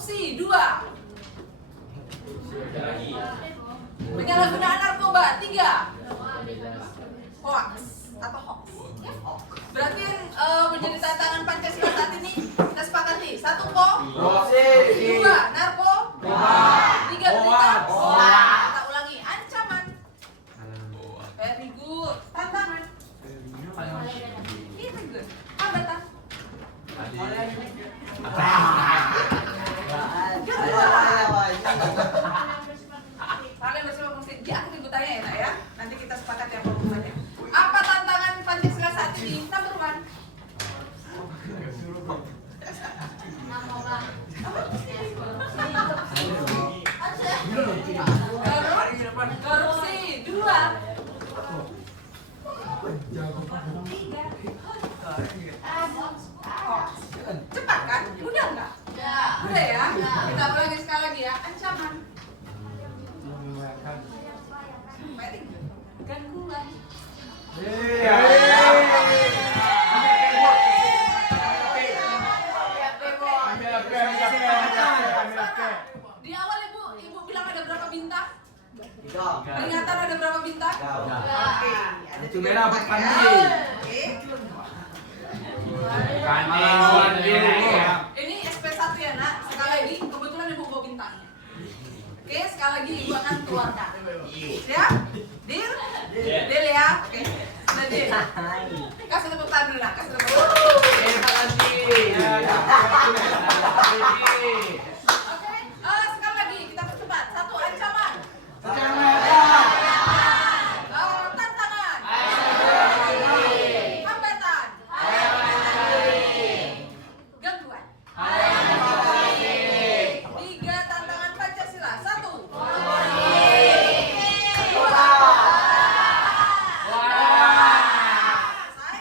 Korupsi 2. Penyalahgunaan narkoba 3. Hoax atau hoax. Ya, hoax. Berarti yang menjadi tantangan Pancasila saat ini kita sepakati. 1 korupsi, 2 narko, 3 berita, kita ulangi ancaman. Very good. Tantangan. Very good. Hambatan. Kalian bersama mesti aku ikut tanya ya, Nak ya. Nanti kita sepakat ya pengumumannya. Apa tantangan Pancasila saat ini? Number 1. Korupsi 2. 3. Cepat kan? Mudah nggak? Mudah ya? Kita ulangi sekali lagi ya. Ancaman. Gangguan. Di awal ibu bilang ada berapa bintang? Peringatan ada berapa bintang? Oke. Ada Itu merah buat Pandi. Oke. Ini SP1 ya, Nak. Sekali lagi, kebetulan ibu bawa bintangnya. Oke, sekali lagi ibu akan keluarkan. Siap? Deal? Deal ya? Oke. Sudah deal. Kasih tepuk tangan dulu, Nak. Kasih tepuk tangan. Oke, sekali lagi kita percepat. 1 ancaman. Tantangan. Hambatan. Gangguan. 3 tantangan Pancasila. 1. Selesai.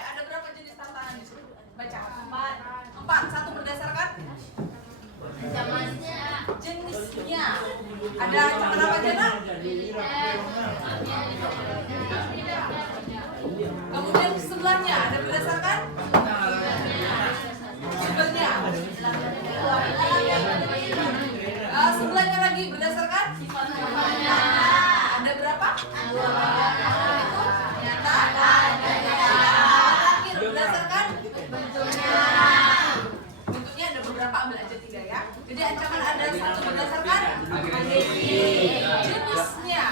Ada berapa jenis tantangan di situ? Baca. 4. 1 berdasarkan jenisnya. Ada ancaman apa aja, Nak? Kemudian sebelahnya ada berdasarkan sumbernya. Sebelahnya lagi berdasarkan ada berapa? Itu nyata. Terakhir berdasarkan bentuknya ada beberapa, ambil aja 3 ya. Jadi ancaman ada 1 berdasarkan jenisnya.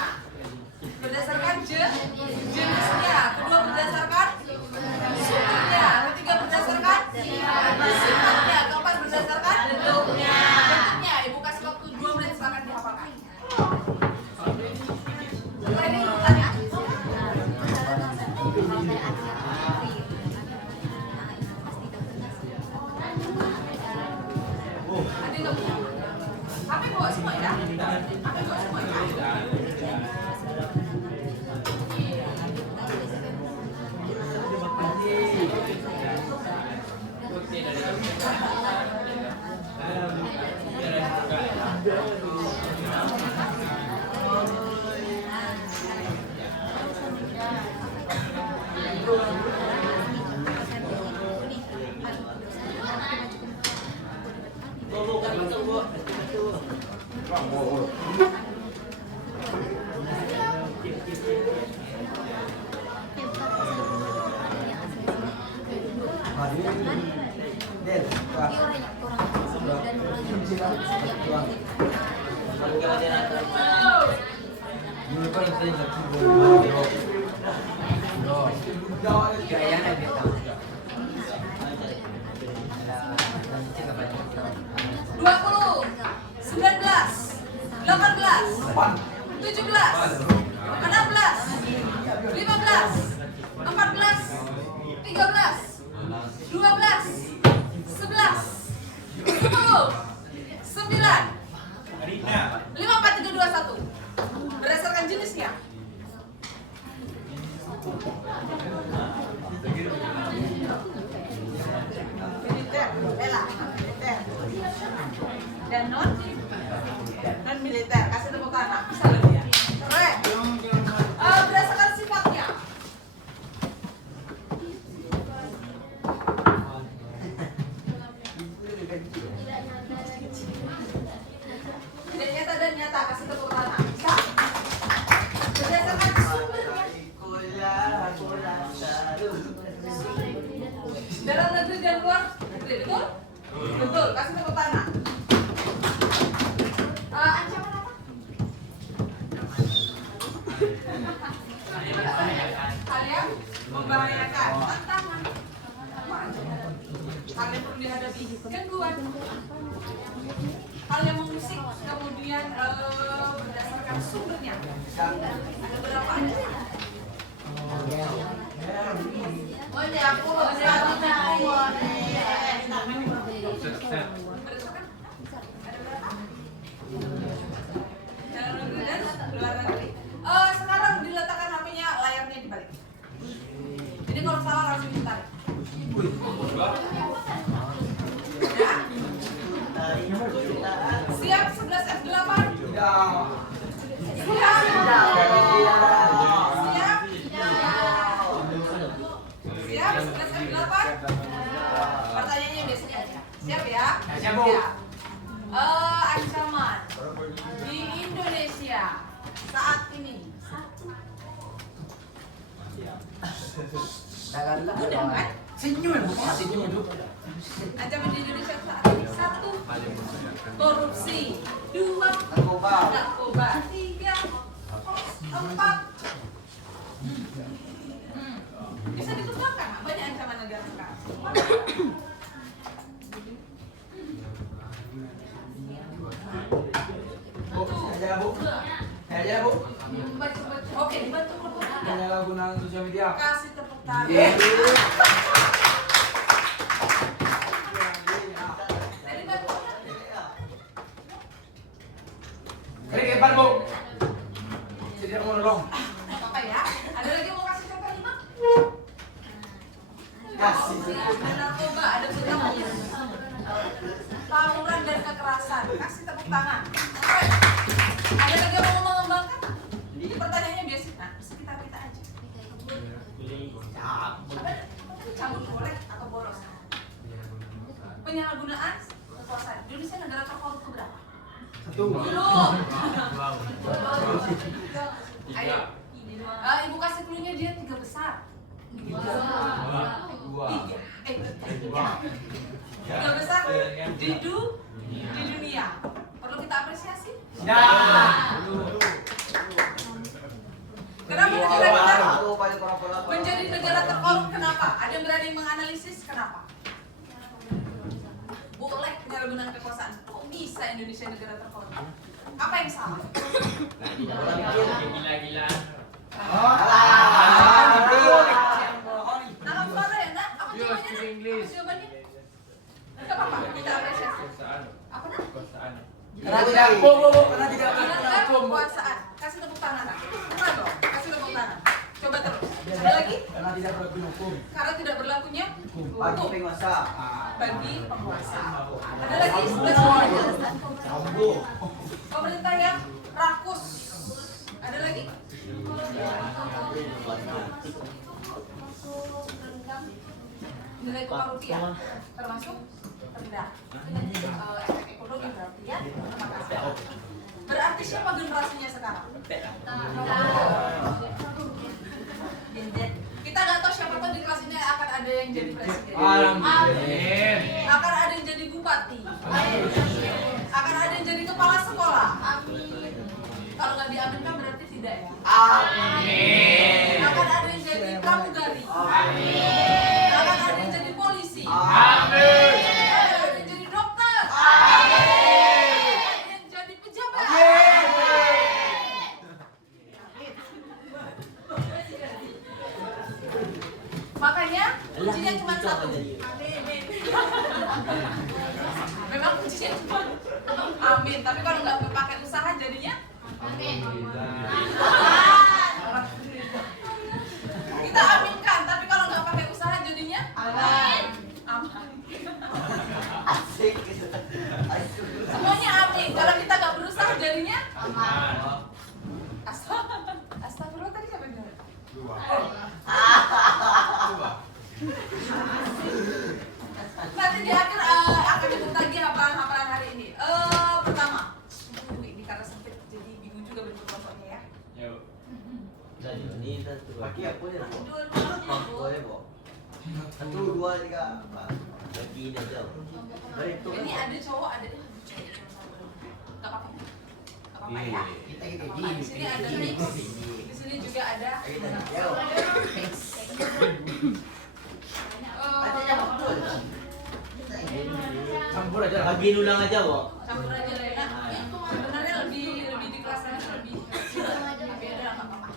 Berdasarkan jenisnya. Kedua berdasarkan sumbernya. Ketiga berdasarkan sifatnya. Keempat berdasarkan bentuknya. Ibu kasih waktu 2 menit, silakan dihafalkan. Setelah ini tanya. Nanti nggak punya. HP bawa semua ya? HP bawa semua ya? Berdasarkan jenisnya. Dan non militer. Kasih tepuk tangan. Bisa lebih ya. Keren. Berdasarkan sifatnya. Dalam negeri dan luar negeri, betul? Betul. Kasih tepuk tangan. Ancaman apa? Hal yang membahayakan. Tantangan. Hal yang perlu dihadapi. Gangguan. Hal yang mengusik. Kemudian berdasarkan sumbernya. Ada berapa aja? Sekarang diletakkan HP-nya, layarnya dibalik. Jadi kalau salah langsung ditarik. Ya? Siap 11 F8? Siap? Siap 11 F8? Pertanyaannya biasanya aja. Siap ya? Siap. Ancaman di Indonesia saat ini. Mudah kan? Senyum. Ancaman di Indonesia saat ini. 1. Korupsi. 2. Narkoba. 3. 4. Bisa dikembangkan banyak ancaman negara sekarang. Oke, dibantu kelompok. Penyalahgunaan sosial media. Kasih tepuk tangan. Dari bantu. Kepan, Bu. Tidak mau nolong. Apa ya? Ada lagi mau kasih contoh 5? Kasih. Ada narkoba, ada beberapa. Tawuran dan kekerasan. Kasih tepuk tangan. Ada lagi yang mau mengembangkan? Ini pertanyaannya biasa. Nah, sekitar kita aja. Cabut boleh atau boros? Penyalahgunaan kekuasaan. Indonesia negara terkorup keberapa? 1. Belum. Ayo. Ibu kasih cluenya dia 3 besar. 3 besar di dunia. Perlu kita apresiasi. Kenapa negara kita menjadi negara terkorup? Kenapa? Ada yang berani menganalisis kenapa? Boleh penyalahgunaan kekuasaan. Kok bisa Indonesia negara terkorup? Apa yang salah? Gila-gilaan. Nangkap suara ya, Nak? Apa jawabannya, Nak? English. Apa jawabannya? Gak apa-apa, kita apresiasi. Apa, Nak? Karena tidak Melanggar kekuasaan. Kasih tepuk tangan, Nak. Bukan dong, kasih tepuk tangan. Coba terus. Ada lagi? Karena tidak berlaku hukum. Karena tidak berlakunya Bagi hukum penguasa. bagi penguasa. Ada lagi 11. Pemerintah yang rakus. Ada lagi? Nilai tukar rupiah termasuk rendah. Efek ekonomi berarti ya. Terima kasih. Berarti siapa generasinya sekarang? Kita nggak tahu siapa tahu di kelas ini akan ada yang jadi presiden. Amin. Akan ada yang jadi bupati. Akan ada yang jadi kepala sekolah. Kalau nggak diaminkan berarti tidak ya. Akan ada yang jadi pramugari. Akan ada yang jadi polisi. Akan ada yang jadi dokter. Ada yang jadi pejabat. Makanya kuncinya cuma satu. Memang kuncinya cuma amin. Tapi kalau nggak pakai usaha jadinya amin. Kita aminkan. Tapi kalau nggak pakai usaha jadinya amin. Asik. Semuanya amin. Kalau kita nggak berusaha jadinya astagfirullah tadi siapa yang bilang? Nanti di akhir akan ditagi hafalan-hafalan hari ini. Pertama, ini karena sempit jadi bingung juga bentuk kelompoknya ya. Bagi aku ya. Ini ada cowok, ada cowok. Gak apa-apa. Gak apa-apa ya. Di sini ada mix. Di sini juga ada. Campur aja. Bagiin ulang aja, Bo. Campur aja lah ya. Sebenarnya lebih di kelas sana lebih kecil. Tapi ada nggak apa-apa.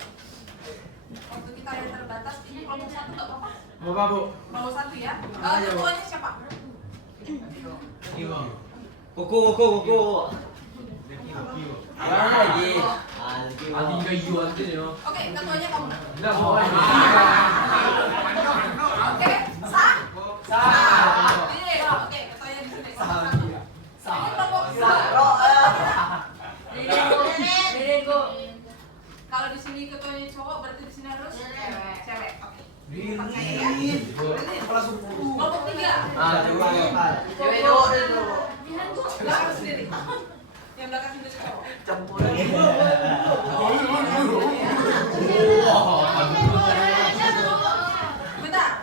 Waktu kita yang terbatas ini kelompok satu nggak apa-apa. Mau apa, Bu? Kelompok satu ya. Ketuanya siapa? Kuku. Lagi. Adi juga jual sini, no. Oke, ketuanya kamu. Enggak, mau. Oke, sah? Sah. Iya, oke, ketuanya di sini. Sah. Ini kelompok dua. Kalau di sini ketuanya cowok, berarti di sini harus cewek. Oke. Percaya ya? Kepala suku. Kelompok tiga. Cewek dulu. Belakang sendiri. Yang belakang sendiri cowok.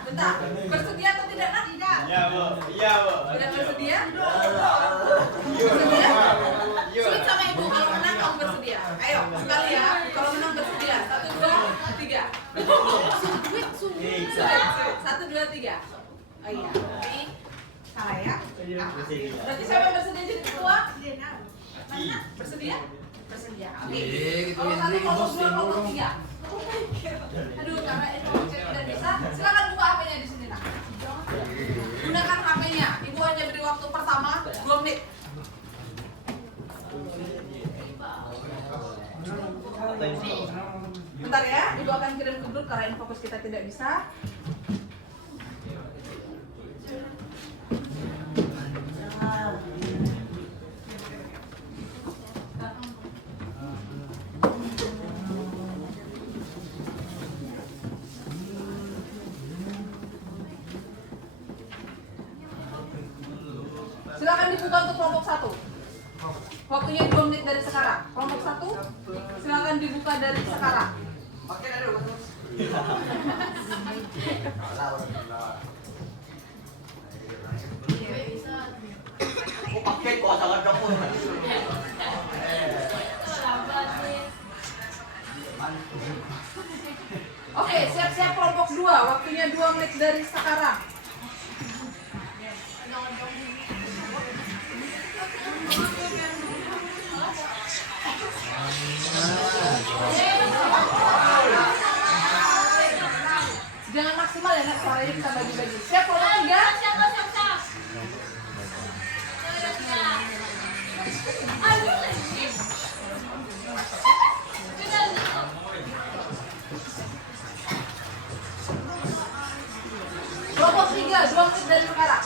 Bentar. Bersedia atau tidak, Nak? Tidak. Iya, Bu. Tidak bersedia? Bersedia? Sulit sama ibu, kalau menang kamu bersedia. Ayo, sekali ya. Kalau menang bersedia. 1, 2, 3. Sulit. 1, 2, 3. Oh iya. Ini salah ya. Berarti siapa yang bersedia jadi ketua? Mana? Bersedia? Bersedia. Oke. Kalau 1, kalau 2, kalau 3. Aduh, karena itu tidak bisa. Silakan buka HP-nya di sini, Nak. Gunakan HP-nya. Ibu hanya beri waktu pertama 2 menit. Bentar ya, Ibu akan kirim ke grup karena fokus kita tidak bisa. Silakan dibuka untuk kelompok 1. Waktunya 2 menit dari sekarang. Kelompok 1, silakan dibuka dari sekarang. Pakai kuasa kadang. Oke, siap-siap kelompok 2. Waktunya 2 menit dari sekarang. Jangan maksimal ya, Nak. Suaranya kita bagi-bagi. Siap kelompok 3? Kelompok 3, 2 menit dari sekarang.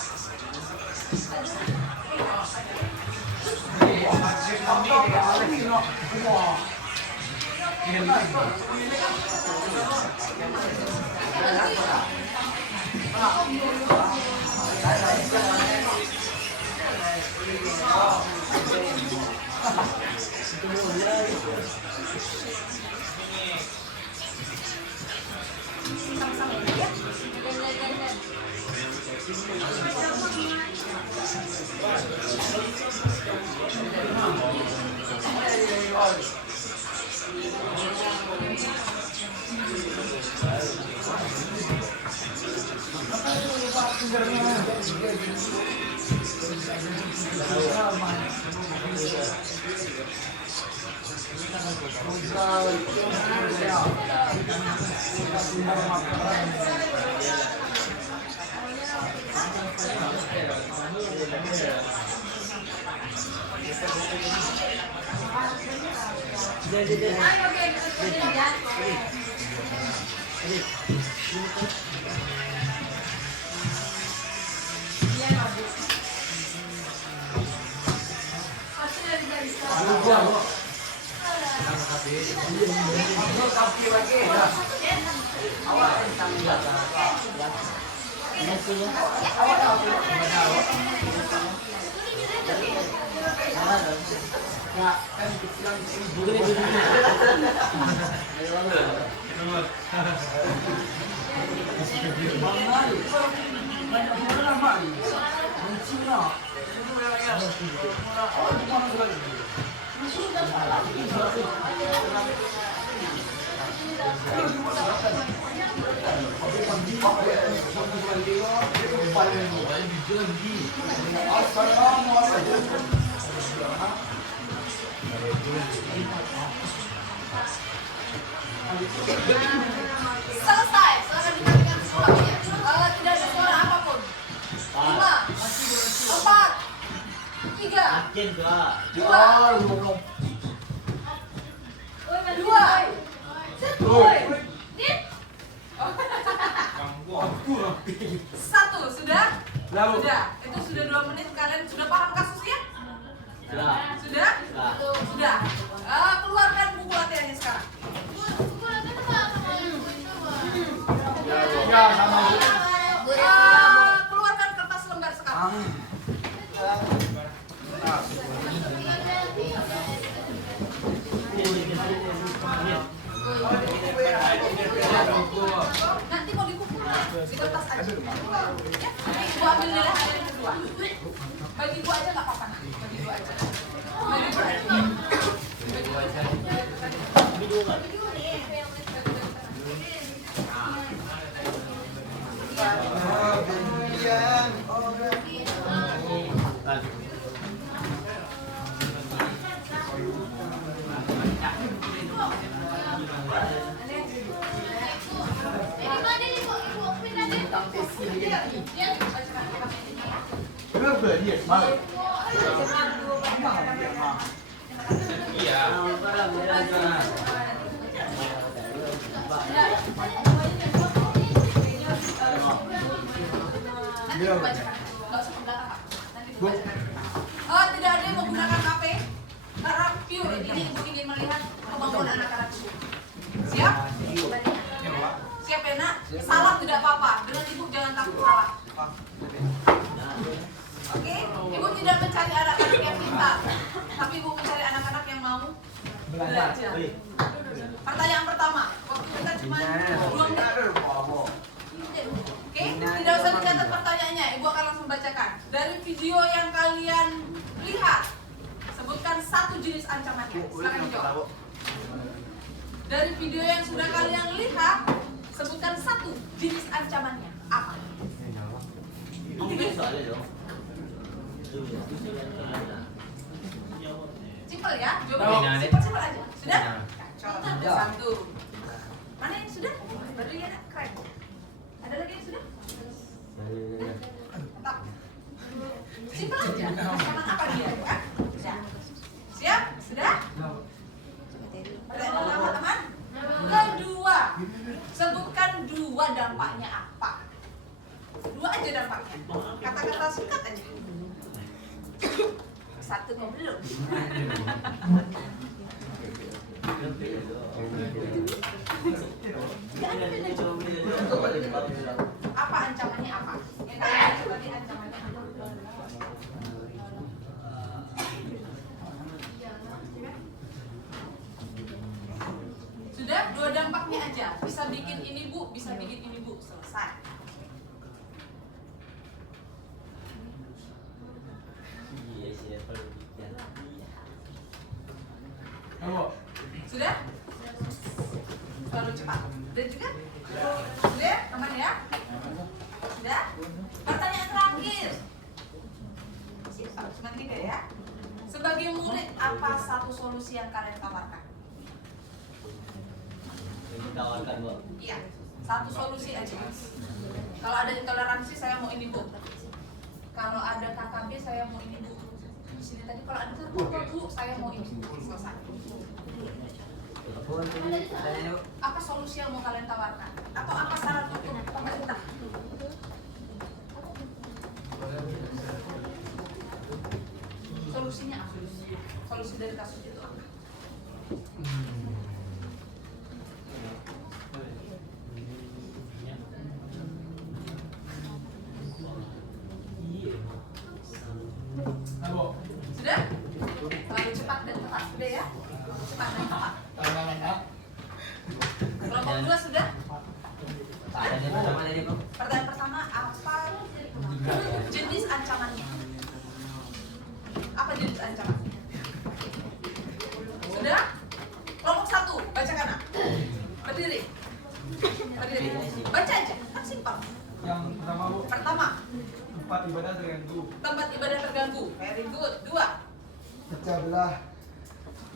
Sama-sama ya. Selesai. Silakan dikalikan suaranya. Tidak ada suara apapun. 5, 4, 3, Akin ka. 2, 1. Sudah? Sudah. Itu sudah 2 menit. Kalian sudah paham kasusnya? Sudah. Sudah? Sudah. Sudah. Keluarkan buku latihannya sekarang. Keluarkan kertas lembar sekarang. Nanti mau dikumpul di kertas aja. Ya, nanti ibu ambil nilai harian yang kedua. Bagi ibu aja nggak apa-apa. Bagi ibu aja. Bagi ibu aja. Oh, tidak ada yang menggunakan HP karena pure ini ibu ingin melihat kemampuan anak-anak ibu. Siap? Siap ya nak? Salah tidak apa-apa. Dengan ibu jangan takut salah. Oke? Ibu tidak mencari anak-anak yang pintar, tapi ibu mencari anak-anak yang mau belajar. Pertanyaan pertama, waktu kita cuma 2 menit. Oke, tidak usah dicatat pertanyaannya, ibu akan langsung bacakan. Dari video yang kalian lihat, sebutkan 1 jenis ancamannya. Silakan dijawab. Dari video yang sudah kalian lihat, sebutkan 1 jenis ancamannya. Apa? Simpel ya, jawabannya simpel aja. Sudah? Contoh 1. Mana yang sudah? Baru ya, keren. Ada lagi yang sudah? Tetap. Simpel aja. Ancaman apa dia? Sudah. Siap? Sudah? Pertanyaan pertama, teman. Kedua, sebutkan 2 dampaknya apa? 2 aja dampaknya. Kata-kata singkat aja. 1 kok belum. Apa ancamannya apa? Yang kalian coba lihat ancamannya apa? Sudah 2 dampaknya aja. Bisa bikin ini bu, bisa bikin ini bu. Selesai. Sudah? Terlalu cepat. Dan juga? Sudah? Aman ya? Sudah? Pertanyaan terakhir. Cuma 3 ya. Sebagai murid, apa 1 solusi yang kalian tawarkan? Tawarkan, Bu. Iya, 1 solusi aja. Kalau ada intoleransi, saya mau ini bu. Kalau ada KKB, saya mau ini bu. Di sini tadi kalau ada narkoba bu, saya mau ini bu. Selesai. Apa solusi yang mau kalian tawarkan? Atau apa saran untuk pemerintah? Solusinya apa? Solusi dari kasus itu apa? Sudah? Terlalu cepat dan tepat sudah ya? Cepat dan tepat. Kelompok 2 sudah? Pertanyaan pertama, apa ancamannya? Apa jenis ancaman? Sudah? Kelompok 1, bacakan nak. Berdiri. Berdiri. Baca aja, kan simpel. Yang pertama Bu, Pertama, tempat ibadah terganggu. tempat ibadah terganggu. Very good. 2, Pecah belah,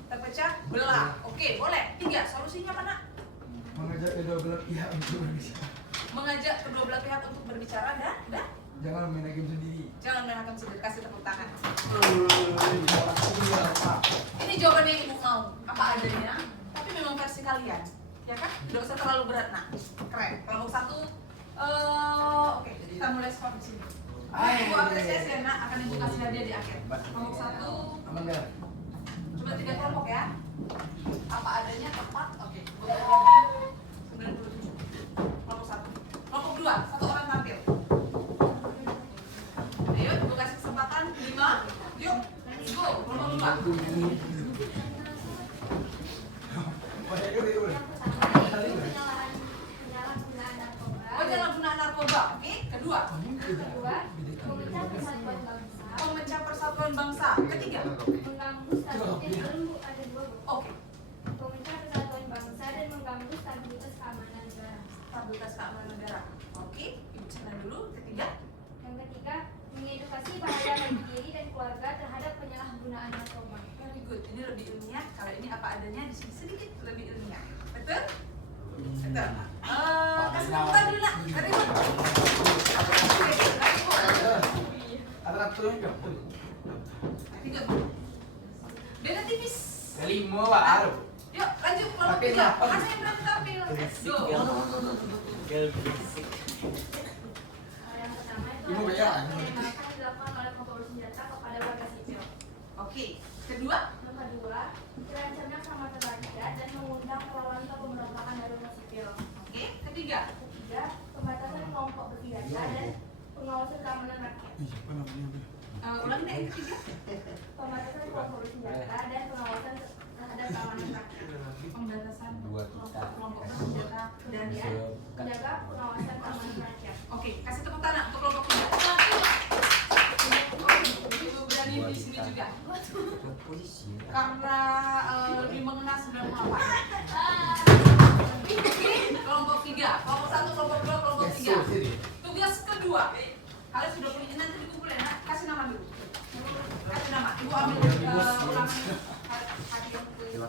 terpecah belah. Oke, boleh. 3, solusinya apa nak? mengajak kedua belah pihak untuk berbicara. Mengajak kedua belah pihak untuk berbicara dan Jangan main hakim sendiri. jangan menahan sendiri. Kasih tepuk tangan. Ini jawabannya yang ibu mau. Apa adanya, tapi memang versi kalian. Ya kan? Tidak usah terlalu berat nak. Keren. Kelompok 1, oke, kita mulai skor di sini. Ibu apresiasi ya nak, akan ibu kasih hadiah di akhir. Kelompok 1, coba 3 kelompok ya. Apa adanya tepat. Oke. 97. Kelompok 1. Kelompok 2, 1 orang tampil. Ayo, ibu kasih kesempatan 5. Yuk, let's go. Kelompok 2. Oh, jangan guna narkoba. Oke, kedua. Pemecah persatuan bangsa. Ketiga. Oke. Stabilitas keamanan negara. Oke, ibu ceritakan dulu. Ketiga. Mengedukasi bahaya bagi diri dan keluarga terhadap penyalahgunaan narkoba. Very good. Ini lebih ilmiah. Kalau ini apa adanya, di sini sedikit lebih ilmiah. Betul? Betul. Kasih tepuk dulu nak. Very good. Ada tuh enggak? Very good. Beda tipis. Lima Pak. Yuk, lanjut kelompok 3. Mana yang berani tampil? Let's go. Yang pertama itu Ibu adalah bayar. penembakan dilakukan oleh kelompok bersenjata kepada warga sipil. Oke. Kedua. Yang kedua, terancamnya keselamatan rakyat dan mengundang perlawanan atau pemberontakan dari warga sipil. Oke. Ketiga. Ketiga, pembatasan kelompok bersenjata dan pengawasan keamanan rakyat. Ulangi deh yang ketiga. Pembatasan kelompok bersenjata dan pengawasan terhadap keamanan rakyat. Pembatasan kelompok bersenjata dan Menjaga pengawasan keamanan rakyat. Oke, kasih tepuk tangan untuk kelompok 3. Ibu berani di sini juga. Karena lebih mengenal 98. Oke, kelompok 3. Kelompok 1, kelompok 2, kelompok 3. Tugas kedua. Kalian sudah punya nanti dikumpulin, nah, kasih nama dulu. Kasih nama. Ibu ambil ulangan hadiah kedua.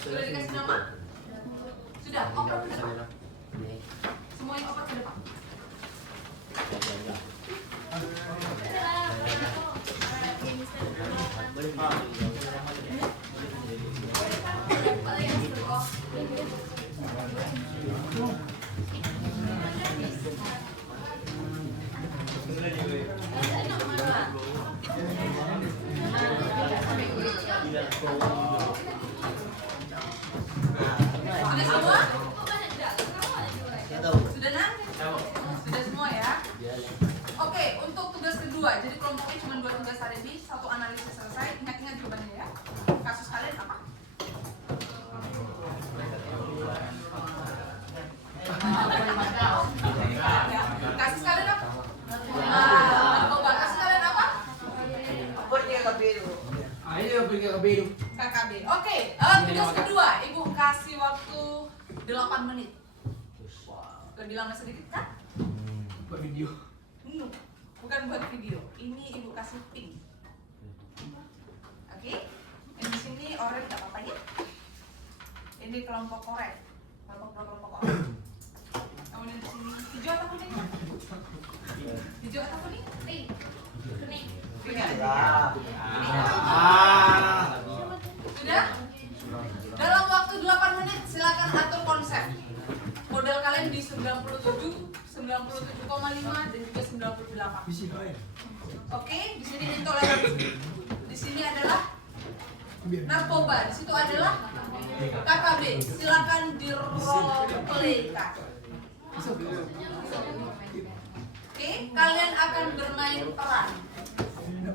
Sudah dikasih nama? Sudah, oper ke depan. Semuanya oper ke depan. Sudah semua? Sudah nak? Sudah semua ya? Oke, untuk tugas kedua, jadi kelompoknya cuma 2 tugas hari ini, 1 analisis selesai. Ingat-ingat jawabannya ya. Kasus kalian apa? Kasus kalian apa? Narkoba. Kasus kalian apa? Ayo pergi ke biru. KKB. Oke, tugas kedua, ibu kasih waktu 8 menit. Lebih lama sedikit kan? Buat video. Bukan buat video. Ini ibu kasih pink. Oke? Yang di sini orange nggak apa-apa ya? Ini kelompok orange. Kelompok Kemudian di sini hijau atau kuning? Hijau atau kuning? Pink. Kuning. Pink ya? Sudah? Dalam waktu 8 menit silakan atur konsep. Modal kalian di 97, 97,5 dan juga 98. Oke, di sini intoleransi Di sini adalah narkoba. Di situ adalah KKB. Silakan di role play Kak. Oke, kalian akan bermain peran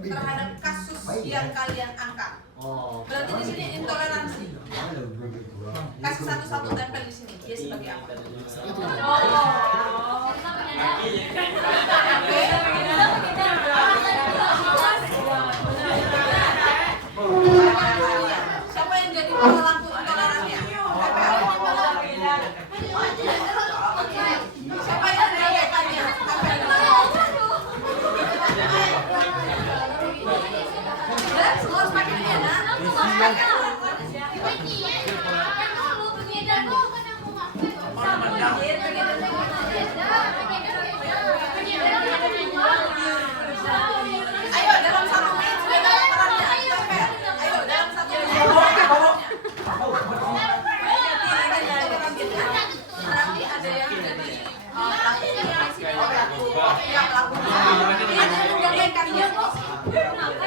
terhadap kasus yang kalian angkat. Berarti di sini intoleransi. Kasih satu-satu tempel di sini. Dia sebagai apa? Siapa yang jadi pelaku intoleransinya? Siapa yang menyampaikannya? Semua semakin enak. Ayo dalam 1 menit sudah dalam perannya. Ayo dalam 1 menit. Berarti ada yang jadi pelaku. Ada yang menyampaikan dia kok.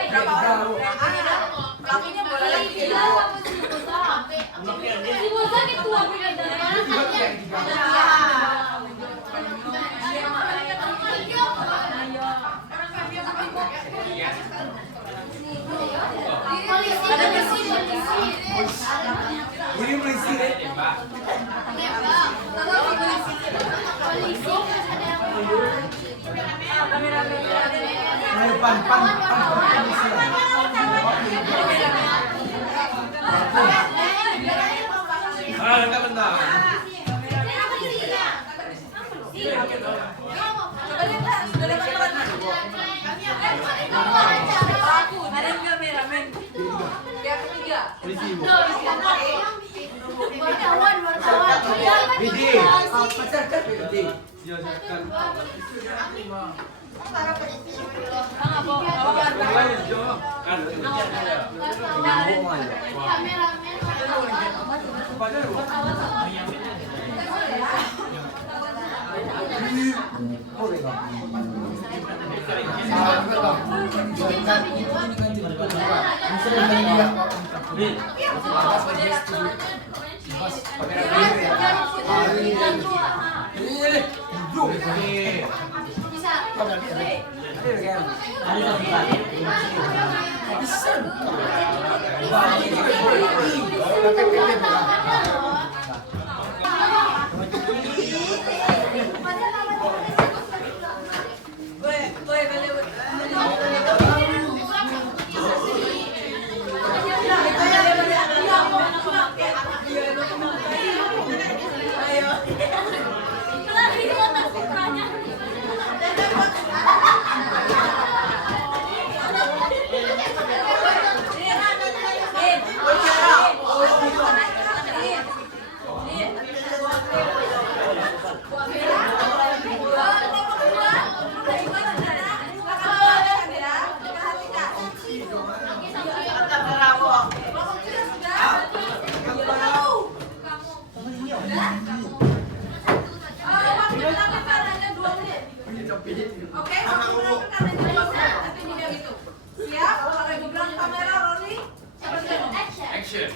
Berapa orang? Pelakunya boleh lagi. Ini polisi deh. Pan. Bentar. Coba lihat sudah dapat peran. Pelaku, ada yang kameramen. Yang ketiga. Oke, nanti dia gitu. Siap? Kalau ibu bilang kamera rolling, Action.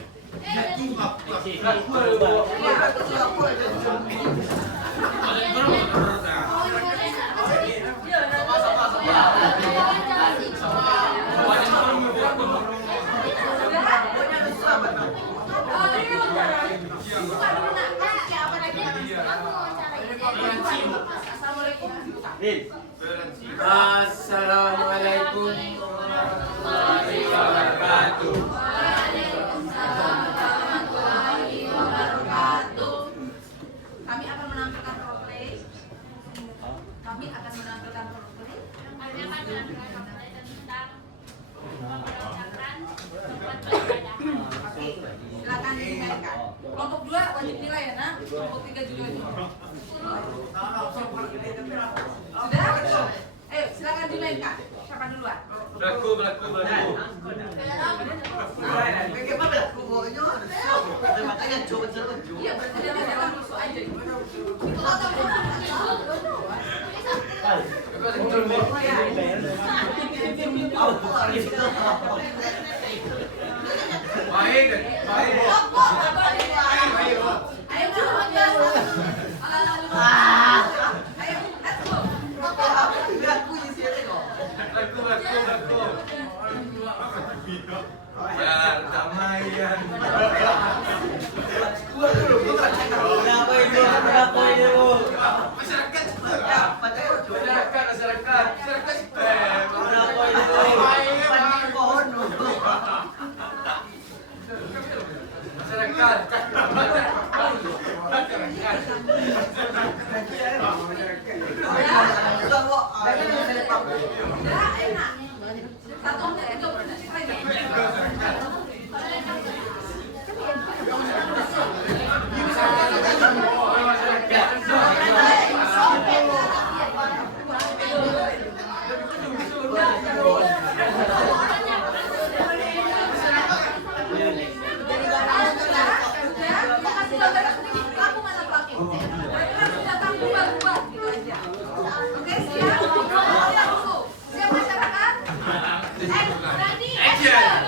Assalamualaikum warahmatullahi wabarakatuh. Kami akan menampilkan roleplay. Kami akan menampilkan roleplay. Oke, silakan dinilaikan. Kelompok 2 wajib nilai ya, nak. Kelompok 3 juga wajib. Sudah? Ayo, silakan dinilaikan. Siapa duluan? Belaku. Iya, berarti dia jalan musuh aja. Itu Baik, baik. Ayo cepet ya. Ayo, let's go. Laku. Perdamaian. Berapa ini? Masyarakat. Udah enak. 1 menit 30 detik lagi. Oke, siap. Siap masyarakat. Action.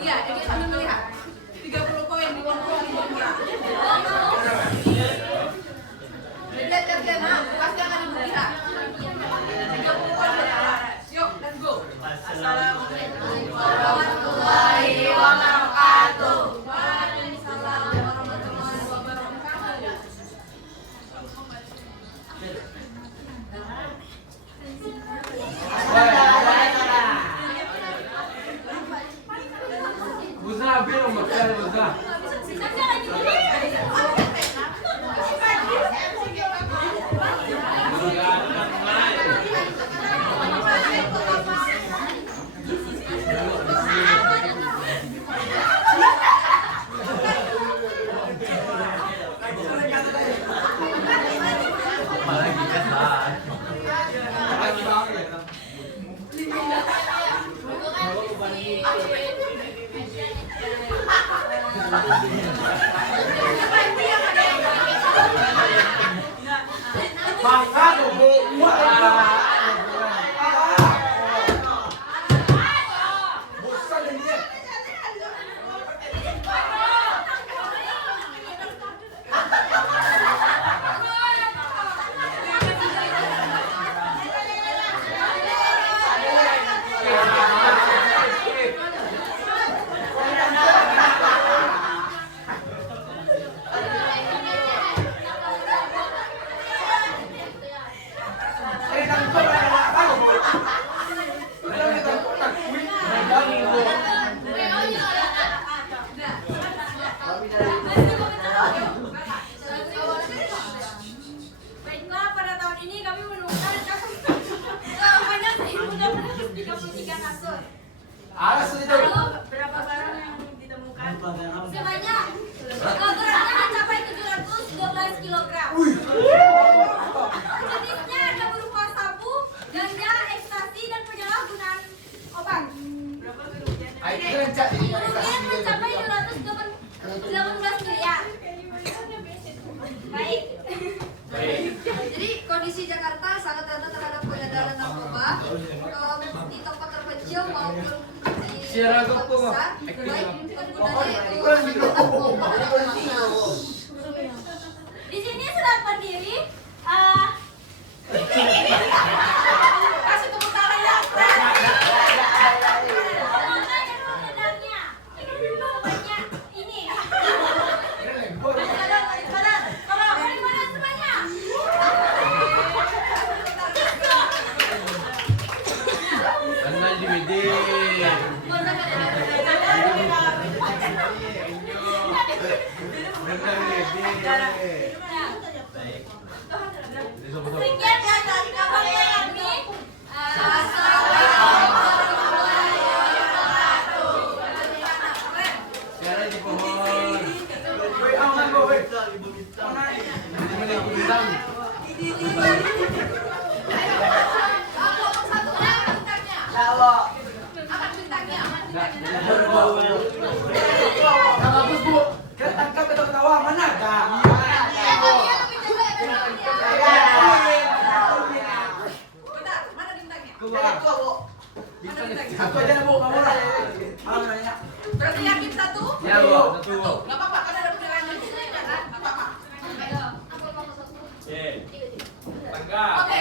Iya, ini sambil melihat. 30 poin di bawah lihat Diana, pasti akan dilihat. 30 poin berapa? Yuk, let's go. Assalamualaikum warahmatullahi wabarakatuh. Waalaikumsalam warahmatullahi wabarakatuh. Buza. Baiklah, pada tahun ini kami menemukan sebanyak 1.633 kasus. Lalu berapa barang yang ditemukan? Sebanyak beratnya mencapai 712 kg. Jenisnya ada berupa sabu, ganja, ekstasi, dan penyalahgunaan obat. Kerugian mencapai 218 miliar. Baik. Jadi kondisi Jakarta sangat rentan terhadap peredaran narkoba di tempat terpencil maupun di tempat besar, baik penggunanya yaitu narkoba dan narkoba. Di sini sudah berdiri Kasih tepuk tangan ya, Fred. ini. Sekian dari kabarnya kami. Angkat bintangnya. Bagus bu, kita tangkap atau ketawa mana kak? Bentar, mana bintangnya? Satu aja bu, kamu lah. Berarti yakin satu? Ya bu, Satu. Gak apa-apa, kan ada penilaian dari sini, kan? Gak apa-apa. Oke,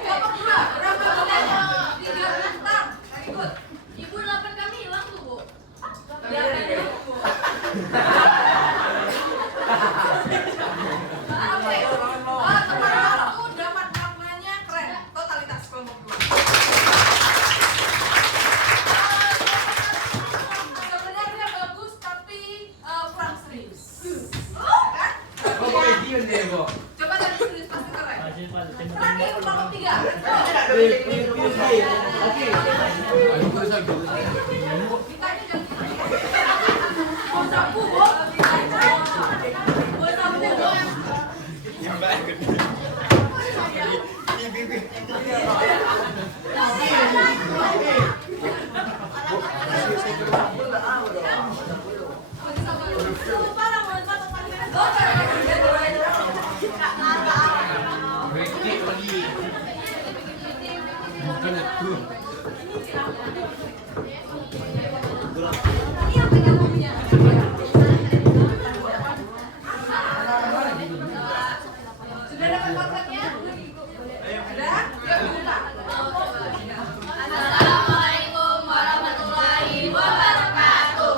kelompok dua. Berapa bintangnya? 3 bintang. Very good. Ibu 8 kami hilang tuh, Bu. Biarkan dulu. Oke. Teman aku dapat maknanya keren. Totalitas kelompok dua. Sebenarnya bagus tapi kurang serius. Kan? Coba tadi serius pasti keren. Terakhir kelompok tiga. Ditanya jangan. Mau sapu, Bu. Mau sapu, Bu. Sudah dapat passwordnya? Sudah? Yuk buka. Assalamualaikum warahmatullahi wabarakatuh.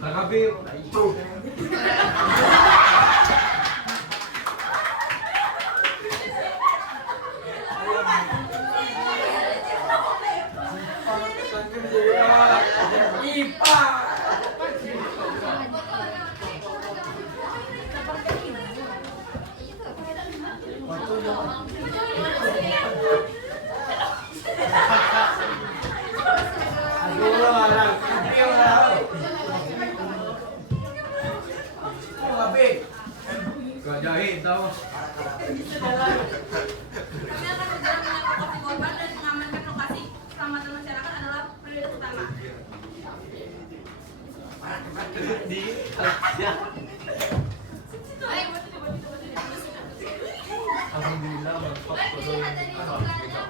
Kakabi. Itu. Ipa. Gak jahit tau. Kami akan berjalan mengevakuasi korban dan mengamankan lokasi keselamatan masyarakat adalah prioritas utama. Alhamdulillah mantap. Baik, dilihat dari lukaannya,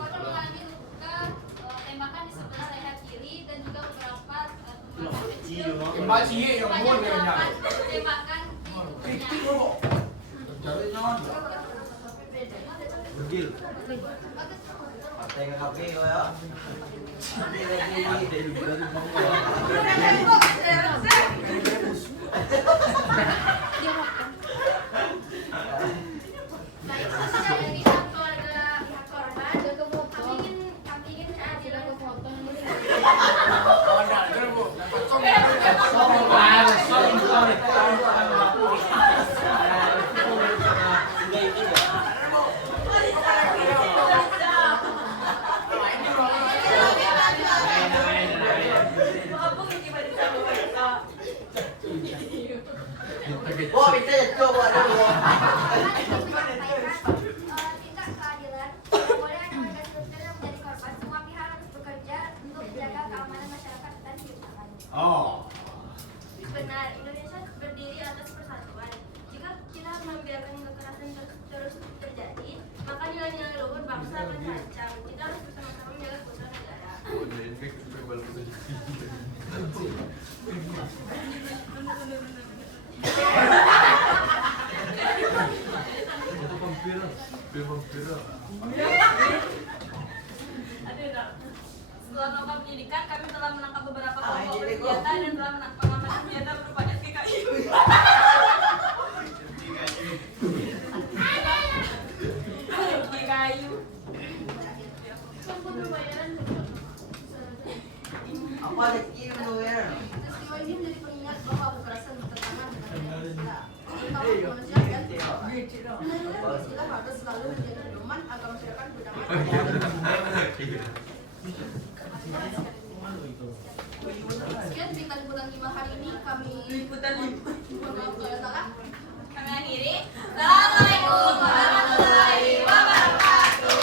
korban mengalami luka tembakan di sebelah leher kiri dan juga beberapa tembakan kecil. Tembakan yang muat ya, Tembakan di tubuhnya. Begil. Partai KKP ya. Baik, dari pihak keluarga pihak korban, kami ingin keadilan ke foto. Oh, kita coba dulu. Tingkat keadilan, boleh hanya warga sipil yang menjadi korban. Semua pihak harus bekerja untuk menjaga keamanan masyarakat dan hidup aman. Oh. Benar, Indonesia berdiri atas persatuan. Jika kita membiarkan kekerasan terus terjadi, maka nilai-nilai luhur bangsa akan terancam. Kita harus bersama-sama menjaga keutuhan negara. Itu vampir. Setelah melakukan penyidikan, kami telah menangkap beberapa kelompok bersenjata dan telah mengamankan senjata berupa jati kayu. Jati kayu. Apa ada kirim lu ya? Peristiwa ini menjadi pengingat bahwa kekerasan bertentangan dengan kita. Untuk manusia dan istilah harus selalu menjadi pedoman agar masyarakat berdamai. Sekian berita liputan 5 hari ini kami Kami akhiri. Assalamualaikum warahmatullahi wabarakatuh.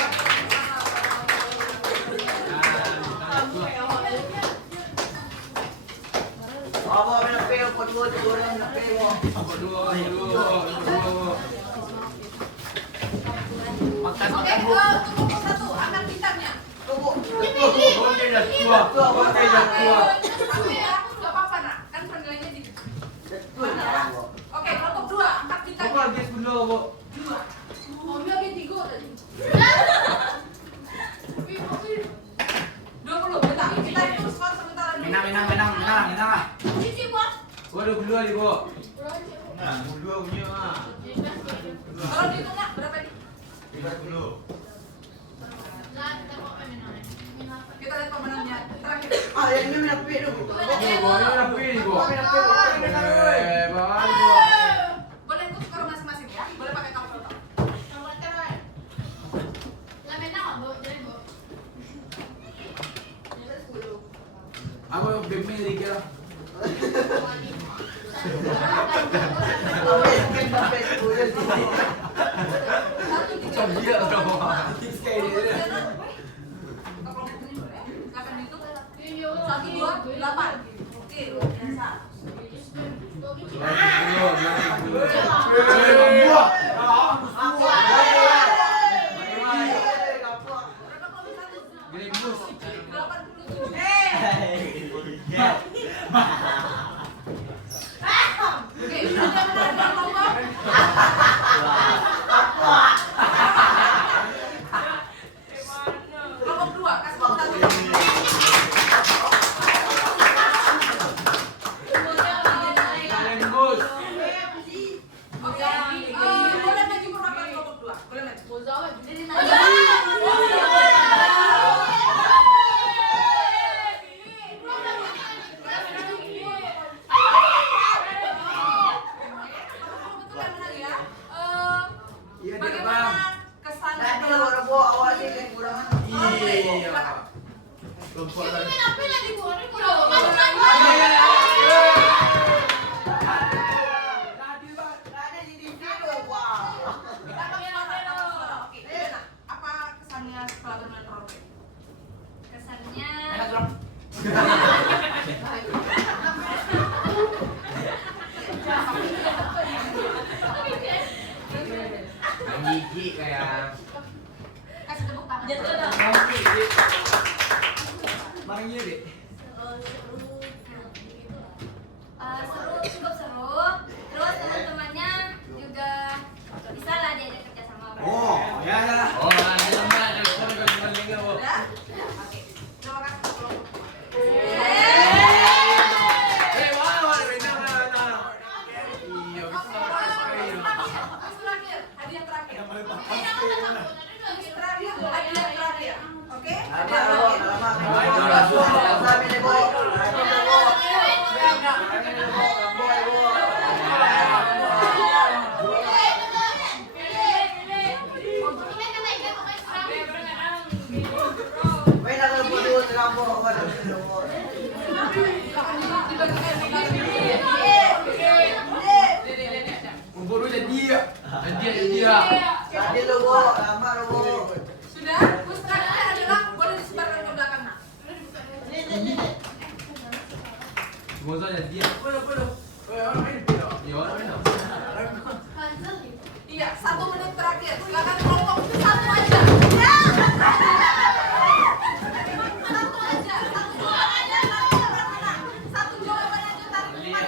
Apa pinapeo ko dulu yang pinapeo. Makan Oke, untuk kelompok satu, angkat bintangnya. Tunggu. Oke, dah tua. Oke, dah tua. Gak apa-apa nak, kan penilaiannya di. Oke, kelompok dua, angkat Apa bintangnya. lagi dulu, Bu? Oh, dia lagi 3 tadi. 20, bentar. Kita hitung skor sebentar lagi. Menang. Cici, bos. Waduh, dulu lagi, Bu. Nah, dua punya mah. Kalau dihitung nak, berapa nih? 30. Kita lihat pemenangnya terakhir. Ah, yang ini pinapeo dulu. Ini pilih, Bu. Bagus. Boleh hitung skor masing-masing ya? Boleh pakai kalkulator. Aku bemi Riga. Sampai 10. Dia dong. Sekali dia. Silakan dihitung. 1, 2, 8. Oke, luar biasa. Berapa kelompok satu? 87. Oke, sudah menang dua kelompok. Kelompok 2, kasih kelompok 1. Apa kesannya setelah bermain trompet? Kesannya Gigi kayak Kasih tepuk tangan. jatuh dong. Barang iya deh. Seru, cukup seru. Terus teman-temannya juga bisa lah diajak kerja sama. Oh, ya ya. oh ada mbak ada keluarga cuma liga bu Udah? Oke. Terima kasih kelompok. Wah, benar. iya Hadiah terakhir. Yang paling paham. Terakhir, hadiah terakhir. Oke? Lama Hadiah bu terakhir. lama kami nih bu May nakabulo sa kampo ako na Kumpul jadi dia. dia tadi lo bu lama lo bu Sudah? Terus terakhir adalah boleh disebarkan ke belakang nak. semua saja dia iya orang mana Iya, 1 menit terakhir. Silakan kelompok itu satu aja. Ya. Satu aja. Satu jawaban aja tarik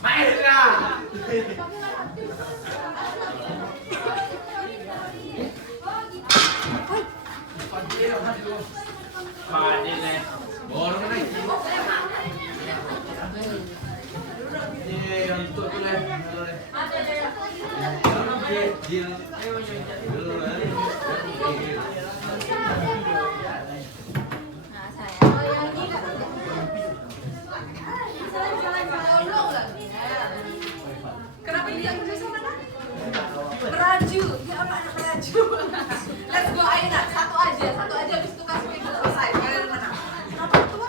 main lah Padil eh. Borong na yang itu tu lah. Deal. Nah, saya. Kenapa dia kerja sama nak? Meraju. Ya apa anak meraju? Let's go Aina. Satu aja habis itu kasih ibu selesai. Kalian menang. Kenapa tua?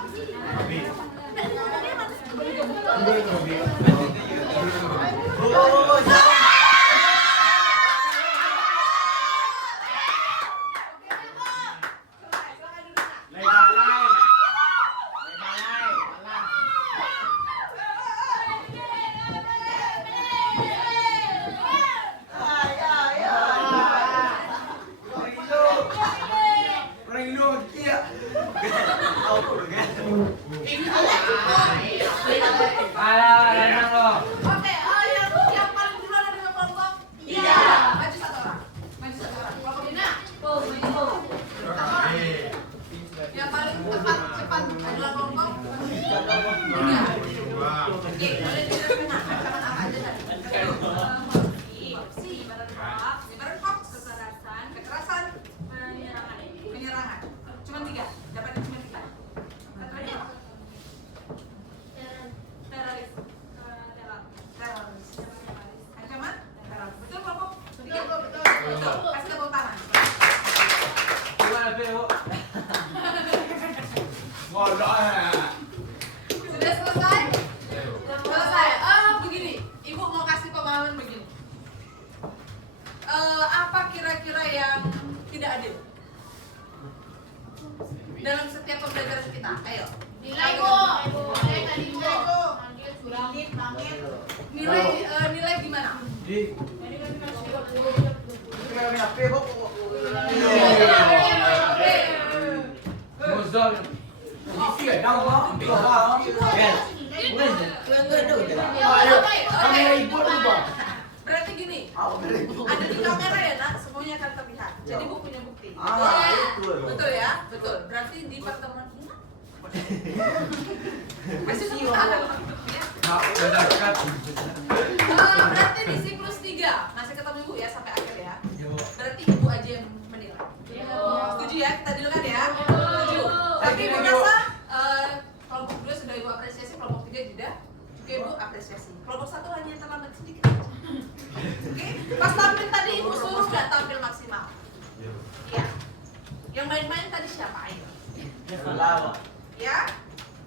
Orang Indo kia. Alah, renang lo. Oke, yang paling duluan adalah kelompok. Iya. Maju satu orang. Kelompok ini. Yang paling cepat adalah kelompok. Iya. Oke, boleh diteruskan nak. Ancaman apa aja tadi? Ibarat hoax, kekerasan, penyerangan. Cuma 3. Dapatnya cuma 3. Satunya apa? Teroris. Ancaman? Teroris. Betul kelompok? 3? Betul. Kasih tepuk tangan. Gimana Beo? Sudah selesai? Selesai. Begini. Ibu mau kasih pemahaman begini. Apa kira-kira yang tidak adil dalam setiap pembelajaran kita? Ayo. Nilai gimana? Muzol. Berarti gini, ada di kamera ya nak, semuanya akan terlihat. Jadi bu punya bukti. Betul ya, betul. Berarti di pertemuan ini masih ada bukti ya. Berarti di siklus 3 masih ketemu ibu ya sampai akhir ya. Berarti ibu aja yang menilai. Setuju ya? Kita dealkan ya. Setuju. Tapi ibu rasa kelompok 2 sudah ibu apresiasi, kelompok 3 tidak. Oke ibu apresiasi. Kelompok 1 hanya terlambat sedikit. Oke. Pas tampil tadi ibu suruh nggak tampil maksimal. Iya. Yang main-main tadi siapa? Ayo. Lama. Ya,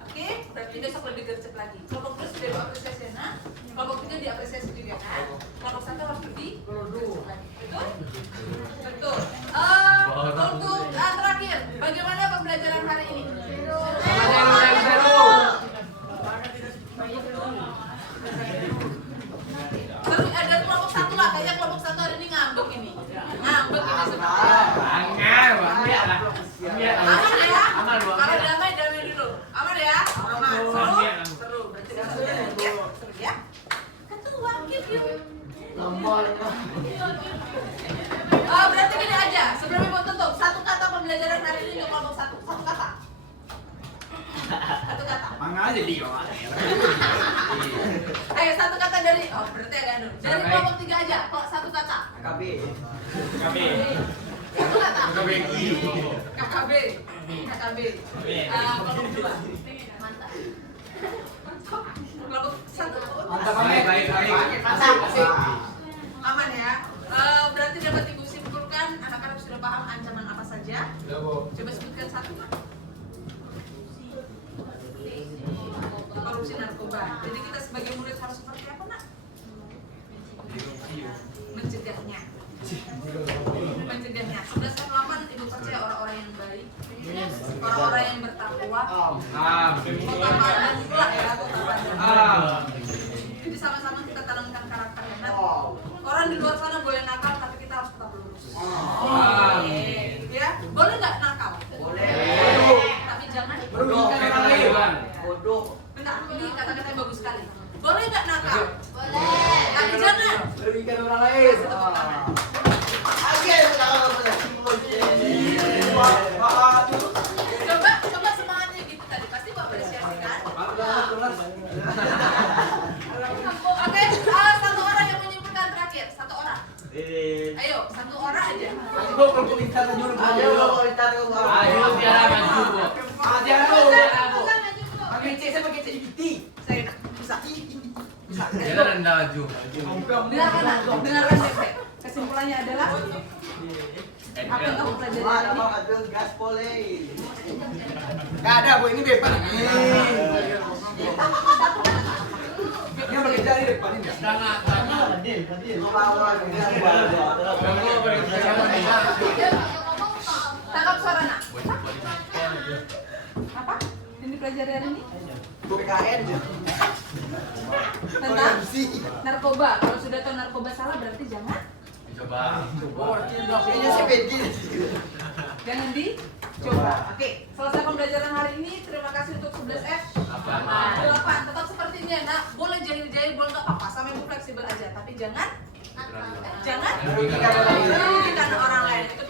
oke. Berarti besok lebih gercep lagi. Kelompok 2 sudah diapresiasi, nah. Kelompok 3 diapresiasi juga kan. Kelompok 1 harus lebih gercep lagi. Betul? Betul. Untuk terakhir, bagaimana pembelajaran hari ini? Seru. Ada kelompok 1 lah, kayaknya kelompok 1 hari ini ngambek ini. Ngambek ini sebenarnya. Aman ya? Kalau damai dulu. Aman ya? Aman. Seru. Berarti seru ya? Seru ya? Ketua, give. Berarti gini aja. Sebelum ibu tutup, satu kata pembelajaran hari ini untuk kelompok 1. Satu kata. Satu kata. Mana aja dia? Ayo satu kata dari. Oh, berarti ada anu. Dari kelompok 3 aja. Kok satu kata? KKB. Satu kata. KKB. Kelompok 2. Mantap. Kelompok 1. Mantap, baik. Aman ya. Berarti dapat ibu simpulkan anak-anak sudah paham ancaman apa saja. Coba sebutkan satu. Korupsi narkoba. Jadi kita sebagai murid harus seperti apa, Nak? Mencegahnya. 11/8 ibu percaya orang-orang yang baik, orang-orang yang bertakwa, kota Padang pula ya, kota Padang. Jadi sama-sama kita tanamkan karakter yang baik. Orang di luar sana boleh nakal, tapi kita harus tetap lurus. Ya, boleh nggak nakal? Boleh. Tapi jangan Merugikan orang lain. Bodoh. Bentar, ini kata-kata yang bagus sekali. Boleh nggak nakal? Boleh. Tapi jangan. Merugikan orang lain. Kasih tepuk tangan. Coba semangatnya gitu tadi. Pasti gua apresiasi kan? Oke, satu orang yang menyimpulkan terakhir. Satu orang. Ayo, satu orang aja. Ayo, kalau kita dulu. Ayo, biar maju. Pakai C, saya pakai CGT. Saya bisa. Jangan rendah maju. Dengarkan baik-baik. Kesimpulannya adalah apa yang kamu pelajari hari ini? Aduh, gaspole. Gak ada, Bu, ini bebas. Dia pakai jari depan ini. Tangkap suara, Nak. Apa? Yang dipelajari hari ini? BKN. Tentang narkoba. Kalau sudah tahu narkoba salah berarti jangan Coba. Kayaknya sih begini. jangan dicoba. Oke, selesai pembelajaran hari ini. Terima kasih untuk 11F. 8. Tetap seperti ini ya, Nak. Boleh jahil-jahil, boleh nggak apa-apa. Sama ibu fleksibel aja. Tapi jangan merugikan orang lain. Itu